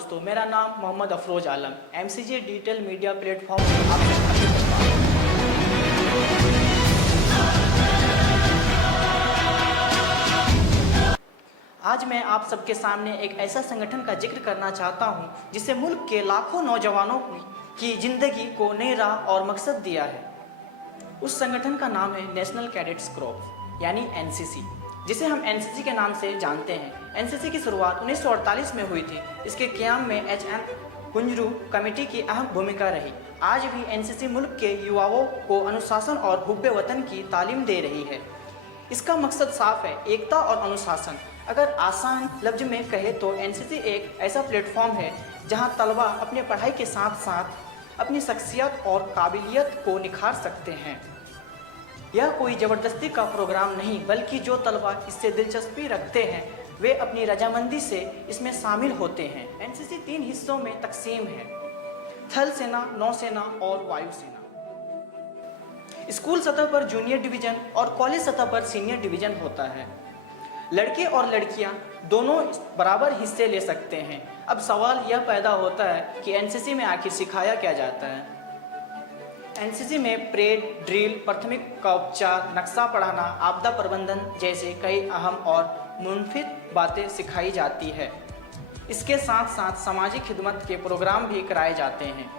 दोस्तों, मेरा नाम मोहम्मद अफरोज आलम एमसीजे डिजिटल मीडिया प्लेटफॉर्म पर आपका स्वागत करता हूं। आज मैं आप सबके सामने एक ऐसा संगठन का जिक्र करना चाहता हूं जिसे मुल्क के लाखों नौजवानों की जिंदगी को नई राह और मकसद दिया है। उस संगठन का नाम है नेशनल कैडेट्स कॉर्प्स यानी एनसीसी, जिसे हम एनसीसी के नाम से जानते हैं। एनसीसी की शुरुआत 1948 में हुई थी। इसके क़याम में एच.एन. कुंजरू कमेटी की अहम भूमिका रही। आज भी एनसीसी मुल्क के युवाओं को अनुशासन और हुब्बे वतन की तालीम दे रही है। इसका मकसद साफ है, एकता और अनुशासन। अगर आसान लफ्ज में कहे तो एनसीसी एक ऐसा प्लेटफॉर्म है जहां तलबा अपने पढ़ाई के साथ साथ अपनी शख्सियत और काबिलियत को निखार सकते हैं। यह कोई ज़बरदस्ती का प्रोग्राम नहीं, बल्कि जो तलबा इससे दिलचस्पी रखते हैं वे अपनी रजामंदी से इसमें शामिल होते हैं। एनसीसी 3 हिस्सों में तकसीम है: थल सेना, नौसेना और वायुसेना। स्कूल सतह पर जूनियर डिवीज़न और कॉलेज सतह पर सीनियर डिवीज़न होता है। लड़के और लड़कियां दोनों बराबर हिस्से ले सकते हैं। अब सवाल यह पैदा होता है कि एनसीसी में आखिर सिखाया क्या जाता है। एनसीसी में परेड, ड्रिल, प्राथमिक का उपचार, नक्शा पढ़ाना, आपदा प्रबंधन जैसे कई अहम और मुनफिद बातें सिखाई जाती है। इसके साथ साथ सामाजिक खिदमत के प्रोग्राम भी कराए जाते हैं,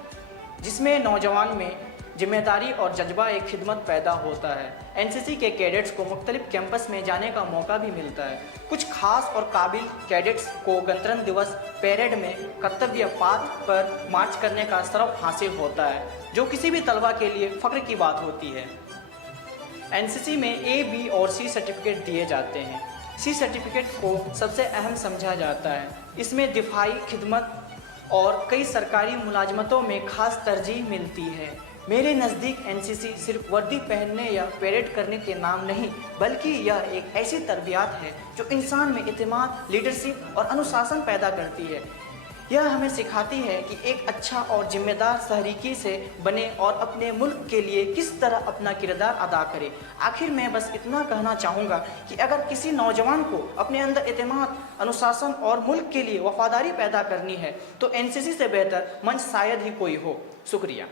जिसमें नौजवान में जिम्मेदारी और जज्बा एक खिदमत पैदा होता है। एनसीसी के कैडेट्स को मुख्तलिफ कैंपस में जाने का मौका भी मिलता है। कुछ खास और काबिल कैडेट्स को गणतंत्र दिवस परेड में कर्तव्य पाथ पर मार्च करने का शरफ हासिल होता है, जो किसी भी तलबा के लिए फ़ख्र की बात होती है। एनसीसी में ए, बी और सी सर्टिफिकेट दिए जाते हैं। सी सर्टिफिकेट को सबसे अहम समझा जाता है। इसमें दिफाई खिदमत और कई सरकारी मुलाजमतों में खास तरजीह मिलती है। मेरे नज़दीक एनसीसी सिर्फ वर्दी पहनने या परेड करने के नाम नहीं, बल्कि यह एक ऐसी तरबियत है जो इंसान में इत्मीनान, लीडरशिप और अनुशासन पैदा करती है। यह हमें सिखाती है कि एक अच्छा और जिम्मेदार शहरीकी से बने और अपने मुल्क के लिए किस तरह अपना किरदार अदा करे। आखिर मैं बस इतना कहना चाहूँगा कि अगर किसी नौजवान को अपने अंदर इत्मीनान, अनुशासन और मुल्क के लिए वफादारी पैदा करनी है तो एनसीसी से बेहतर मंच शायद ही कोई हो। शुक्रिया।